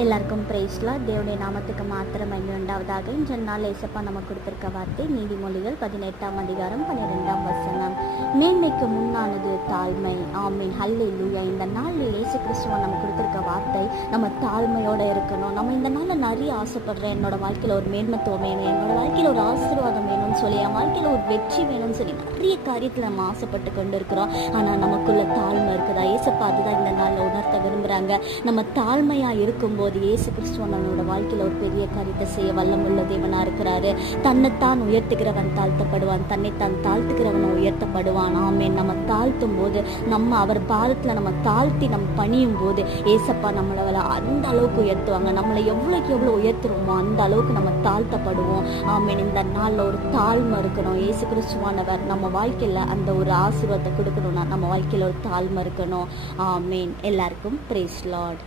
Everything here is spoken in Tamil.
எல்லாருக்கும் பிரைஸ்லா. தேவனுடைய நாமத்துக்கு மாத்திரம் மகிமை உண்டாவதாக. இன்ற நாள் ஏசப்பா நமக்கு கொடுத்திருக்க வார்த்தை நீதிமொழிகள் 18ஆம் அதிகாரம் 12ஆம் வசனம். மேன்மைக்கு முன்னானது தாழ்மை. ஆமீன், ஹல்லேலூயா. இந்த நாளில் இயேசு கிறிஸ்துவ நமக்கு கொடுத்திருக்க வார்த்தை நம்ம தாழ்மையோட இருக்கணும். நம்ம இந்த நாளில் நிறைய ஆசைப்படுறேன், என்னோட வாழ்க்கையில் ஒரு மேன்மத்துவம் வேணும், என்னோட வாழ்க்கையில் ஒரு ஆசீர்வாதம் வேணும்னு சொல்லி, என் வாழ்க்கையில் ஒரு வெற்றி வேணும்னு சொல்லி நிறைய காரியத்தில் நம்ம ஆசைப்பட்டு கொண்டு இருக்கிறோம். ஆனால் நமக்குள்ள தாழ்மை இருக்குதா? ஏசப்பா அதுதான் இந்த நாளில் உணர்த்த விரும்புகிறாங்க. நம்ம தாழ்மையாக இருக்கும்போது இயேசு கிறிஸ்துவ நம்மளோட வாழ்க்கையில் ஒரு பெரிய காரியத்தை செய்ய வல்லமுள்ள தேவனாக இருக்கிறாரு. தன்னைத்தான் உயர்த்துகிறவன் தாழ்த்தப்படுவான், தன்னைத்தான் தாழ்த்துகிறவன் உயர்த்தப்படுவான். ஆமேன். நம்ம தாழ்த்தும் போது, நம்ம அவர் பாதத்தில் நம்ம தாழ்த்தி நம்ம பணியும் போது ஏசப்பா நம்மளை அந்த அளவுக்கு உயர்த்துவாங்க. நம்மளை எவ்வளோக்கு எவ்வளோ உயர்த்துறோமோ அந்த அளவுக்கு நம்ம தாழ்த்தப்படுவோம். ஆமேன். இந்த நாளில் ஒரு தாழ்மை இருக்கணும். இயேசு கிறிஸ்துவானவர் நம்ம வாழ்க்கையில் அந்த ஒரு ஆசீர்வாதத்தை கொடுக்கணும்னா நம்ம வாழ்க்கையில் ஒரு தாழ்மை இருக்கணும். ஆமேன். எல்லாருக்கும் பிரைஸ் லார்ட்.